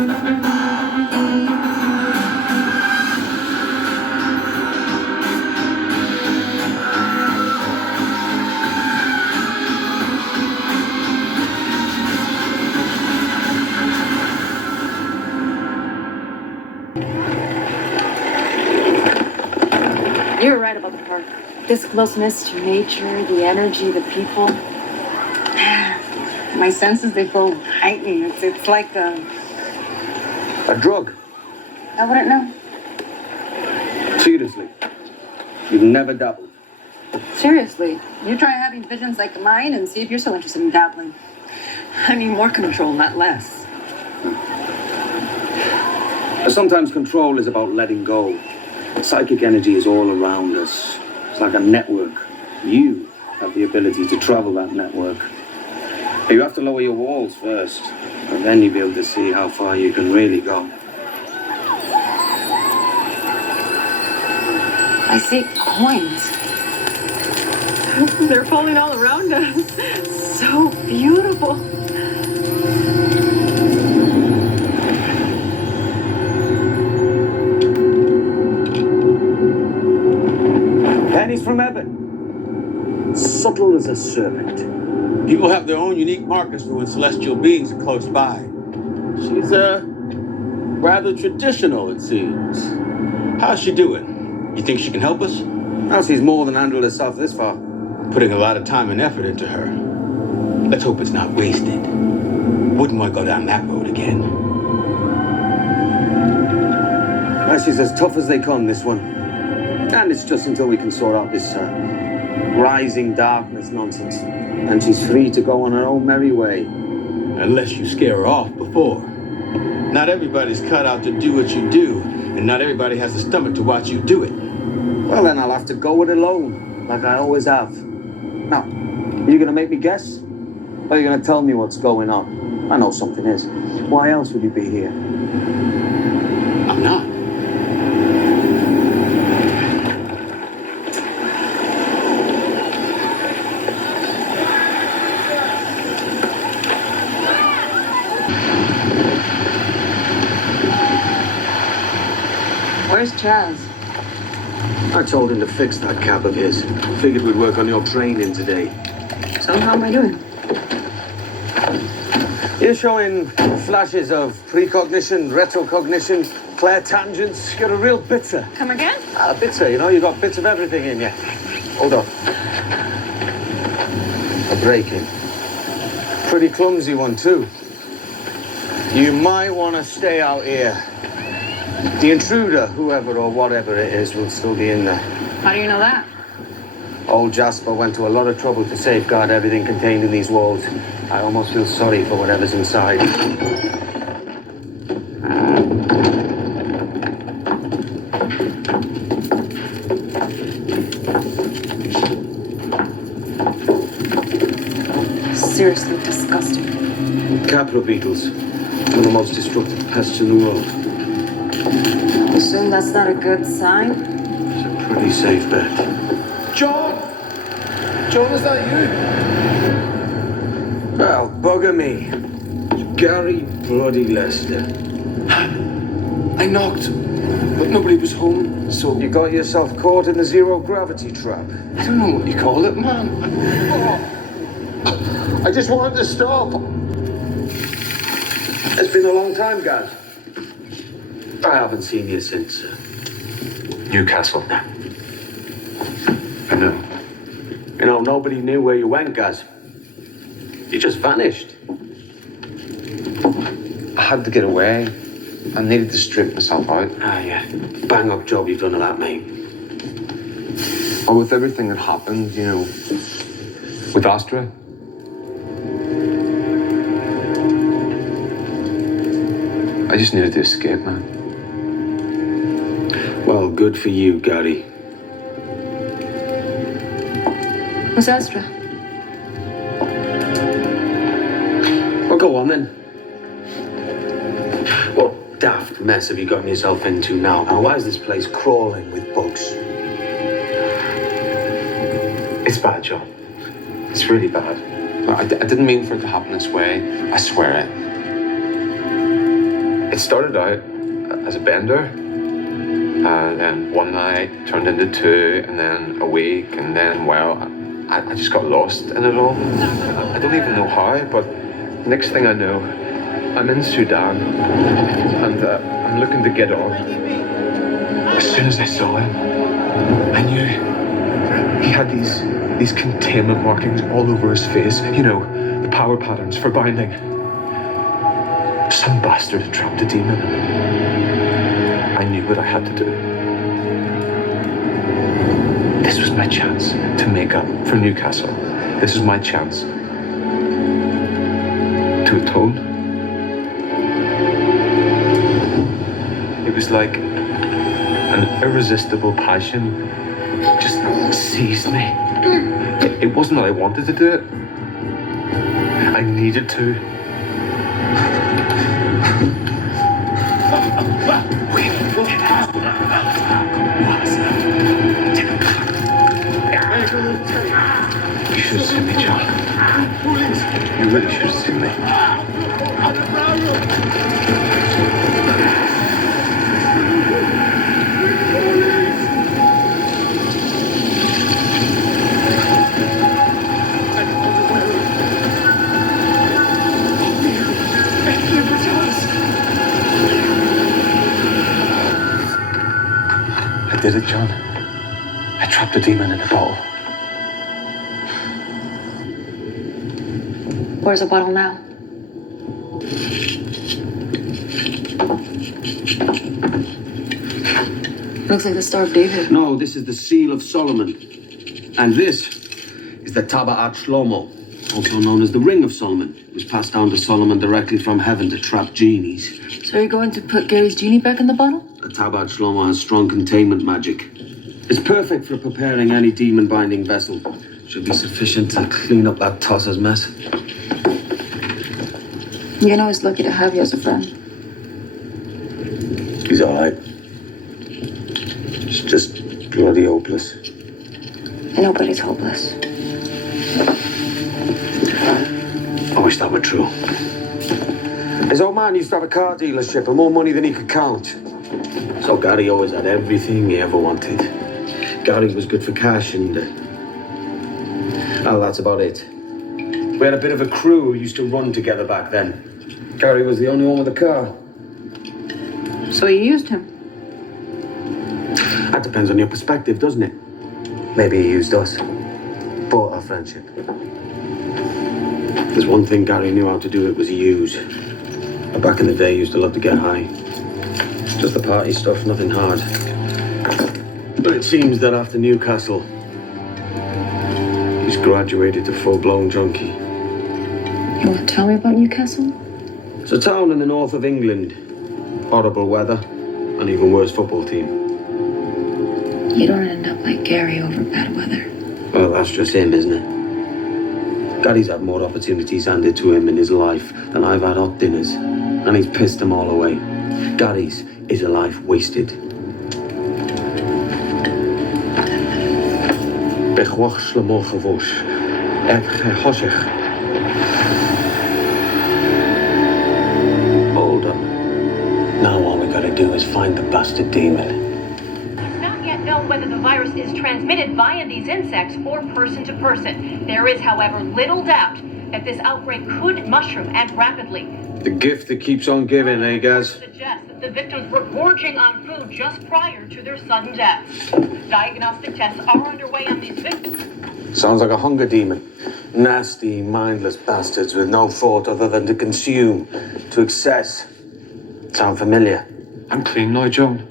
You were right about the park. This closeness to nature, the energy, the people. My senses, they feel heightened. It's like a drug. I wouldn't know. Seriously. You've never dabbled. Seriously, you try having visions like mine and see if you're so interested in dabbling. I need more control, not less. Sometimes control is about letting go. Psychic energy is all around us. It's like a network. You have the ability to travel that network. You have to lower your walls first, and then you'll be able to see how far you can really go. I see coins. They're falling all around us. So beautiful. Pennies from heaven. Subtle as a serpent. People have their own unique markers for when celestial beings are close by. She's, rather traditional, it seems. How's she doing? You think she can help us? Now she's more than handled herself this far. Putting a lot of time and effort into her. Let's hope it's not wasted. Wouldn't want to go down that road again. Now she's as tough as they come, this one. And it's just until we can sort out this rising darkness nonsense. And she's free to go on her own merry way. Unless you scare her off before. Not everybody's cut out to do what you do, and not everybody has the stomach to watch you do it. Well, then I'll have to go it alone, like I always have. Now, are you going to make me guess? Or are you going to tell me what's going on? I know something is. Why else would you be here? I'm not. Where's Chaz? I told him to fix that cab of his. Figured we'd work on your training today. So how am I doing? You're showing flashes of precognition, retrocognition, clairtangents. You're a real bitter. Come again? Bitter, you know, you've got bits of everything in you. Hold on. A break-in. Pretty clumsy one, too. You might want to stay out here. The intruder, whoever or whatever it is, will still be in there. How do you know that? Old Jasper went to a lot of trouble to safeguard everything contained in these walls. I almost feel sorry for whatever's inside. Seriously disgusting. Capital beetles. One of the most destructive pests in the world. Assume that's not a good sign? It's a pretty safe bet. John! John, is that you? Well, bugger me. Gary bloody Lester. I knocked, but nobody was home, so... You got yourself caught in the zero-gravity trap. I don't know what you call it, man. Oh, I just wanted to stop. It's been a long time, Gaz. I haven't seen you since... Newcastle. I know. You know, nobody knew where you went, Gaz. You just vanished. I had to get away. I needed to strip myself out. Ah, yeah. Bang up job you've done of that, mate. Or with everything that happened, you know, with Astra. I just needed to escape, man. Well, good for you, Gary. Who's Astra? Well, go on then. What daft mess have you gotten yourself into now? And why is this place crawling with bugs? It's bad, John. It's really bad. I didn't mean for it to happen this way. I swear it. started out as a bender, and then one night turned into two, and then a week, and then, well, I just got lost in it all. I don't even know how, but next thing I know, I'm in Sudan, and I'm looking to get on. As soon as I saw him, I knew he had these containment markings all over his face, you know, the power patterns for binding. Some bastard had trapped a demon. I knew what I had to do. This was my chance to make up for Newcastle. This was my chance to atone. It was like an irresistible passion just seized me. It wasn't that I wanted to do it. I needed to. You should have seen me, John. You really should have seen me. I did it, John. I trapped a demon in a bottle. Where's the bottle now? Looks like the Star of David. No, this is the Seal of Solomon. And this is the Tabaat Shlomo, also known as the Ring of Solomon. It was passed down to Solomon directly from heaven to trap genies. So you're going to put Gary's genie back in the bottle? The Tabaat Shlomo has strong containment magic. It's perfect for preparing any demon-binding vessel. Should be sufficient to clean up that tosser's mess. You know he's lucky to have you as a friend. He's all right. It's just bloody hopeless. Nobody's hopeless. I wish that were true. His old man used to have a car dealership and more money than he could count. So Gary always had everything he ever wanted. Gary was good for cash and... well, that's about it. We had a bit of a crew who used to run together back then. Gary was the only one with a car. So you used him? That depends on your perspective, doesn't it? Maybe he used us. Bought our friendship. There's one thing Gary knew how to do, it was use. But back in the day, he used to love to get high. Just the party stuff, nothing hard. But it seems that after Newcastle, he's graduated to full-blown junkie. You want to tell me about Newcastle? It's a town in the north of England. Horrible weather, an even worse football team. You don't end up like Gary over bad weather. Well, that's just him, isn't it? Gary's had more opportunities handed to him in his life than I've had hot dinners, and he's pissed them all away. Gary's is a life wasted. Hold up. Now all we gotta do is find the bastard demon. It's not yet known whether the virus is transmitted via these insects or person to person. There is, however, little doubt that this outbreak could mushroom and rapidly. The gift that keeps on giving, eh, guys? Suggests that the victims were gorging on food just prior to their sudden death. Diagnostic tests are underway on these victims. Sounds like a hunger demon. Nasty, mindless bastards with no thought other than to consume, to excess. Sound familiar? I'm clean now, John.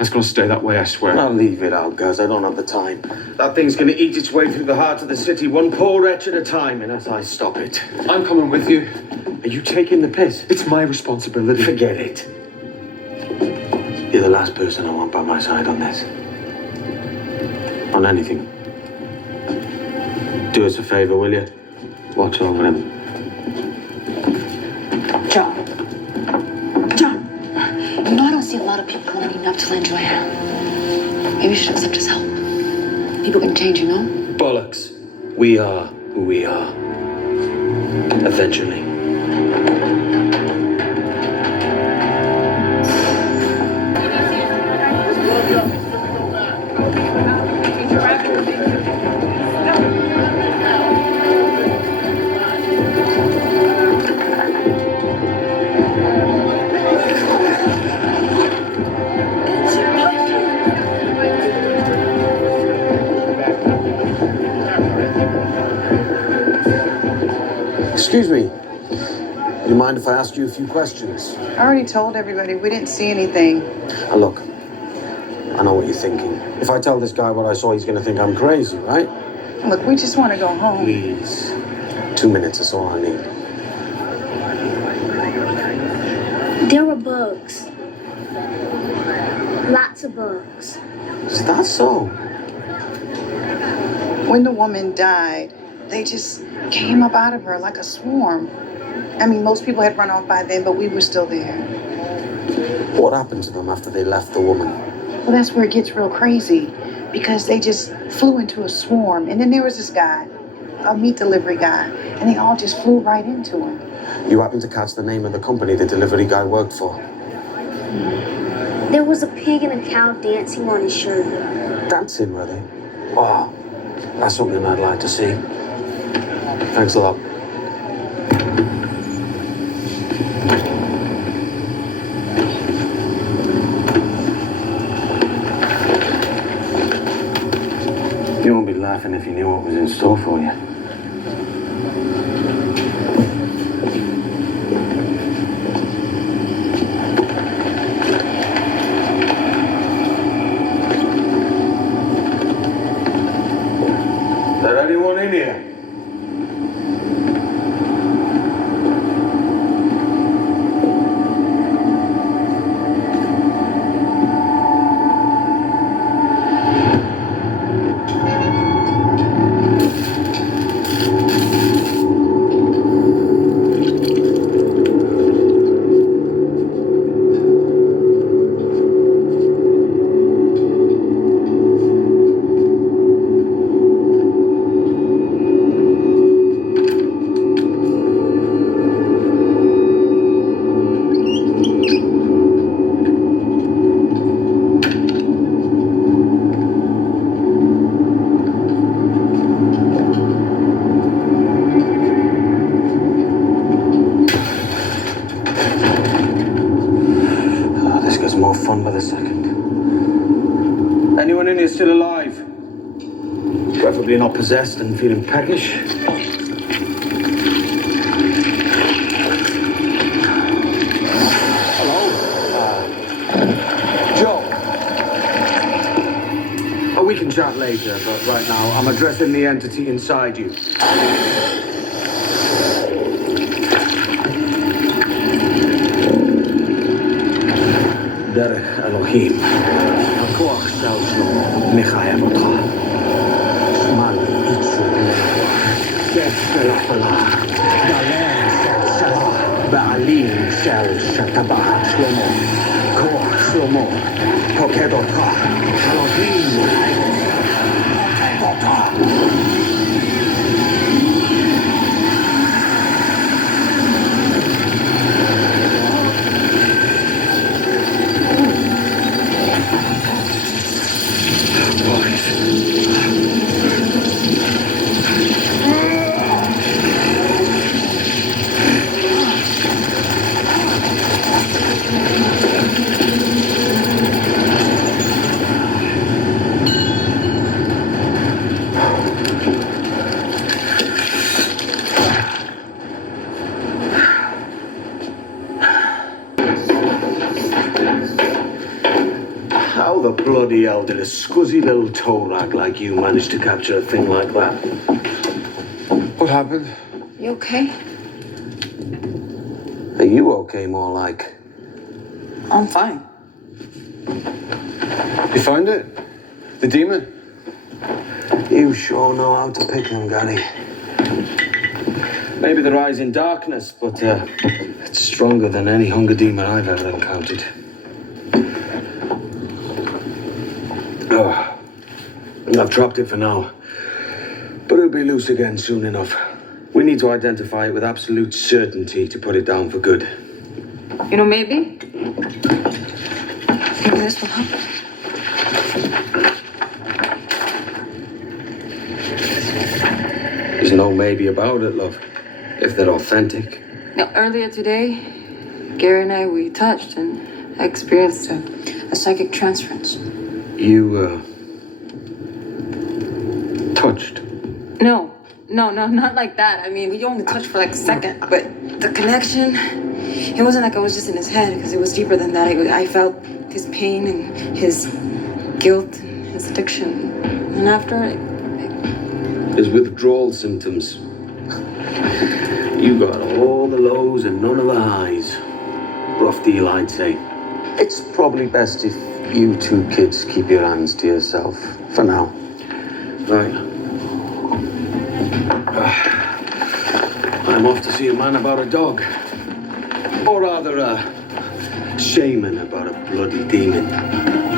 It's gonna stay that way, I swear. I'll leave it out, guys. I don't have the time. That thing's gonna eat its way through the heart of the city, one poor wretch at a time, and as I stop it. I'm coming with you. Are you taking the piss? It's my responsibility. Forget it. You're the last person I want by my side on this. On anything. Do us a favor, will you? Watch over him. John. John. You know I don't see a lot of people wanting enough to lend you a hand. Maybe you should accept his help. People can change, you know? Bollocks. We are who we are. Eventually. You mind if I ask you a few questions? I already told everybody we didn't see anything. Now look, I know what you're thinking. If I tell this guy what I saw, he's gonna think I'm crazy, right? Look, we just want to go home. Please. 2 minutes is all I need. There were bugs. Lots of bugs. Is that so? When the woman died, they just came up out of her like a swarm. I mean, most people had run off by then, but we were still there. What happened to them after they left the woman? Well, that's where it gets real crazy, because they just flew into a swarm. And then there was this guy, a meat delivery guy, and they all just flew right into him. You happen to catch the name of the company the delivery guy worked for? There was a pig and a cow dancing on his shirt. Dancing, were they? Wow, that's something I'd like to see. Thanks a lot. You won't be laughing if you knew what was in store for you. Is there anyone in here? More fun by the second. Anyone in here still alive? Preferably not possessed and feeling peckish. Hello? Joe. Oh, we can chat later, but right now I'm addressing the entity inside you. דרך אלוהים, הכוח שלנו מחייב אותך. שמל איצו כיף ולחלה, גלם של שלמה, בעלים של שטבעת שלמה, כוח שלמה, פוקד אותך, אלוהים פוקד אותך. How the bloody hell did a scuzzy little toe rag like you manage to capture a thing like that? What happened? You okay? Are you okay, more like? I'm fine. You found it? The demon? You sure know how to pick them, Gary. Maybe the rise in darkness, but it's stronger than any hunger demon I've ever encountered. Oh, I've trapped it for now, but it'll be loose again soon enough. We need to identify it with absolute certainty to put it down for good. You know, maybe this will help. There's no maybe about it, love, if they're authentic. Now, earlier today, Gary and I, we touched and I experienced a psychic transference. You, touched? No, not like that. I mean, we only touched for like a second, but the connection, it wasn't like I was just in his head, because it was deeper than that. I felt his pain and his guilt and his addiction. And after, His withdrawal symptoms. You got all the lows and none of the highs. Rough deal, I'd say. It's probably best if you two kids keep your hands to yourself for now. Right. I'm off to see a man about a dog. Or rather, a shaman about a bloody demon.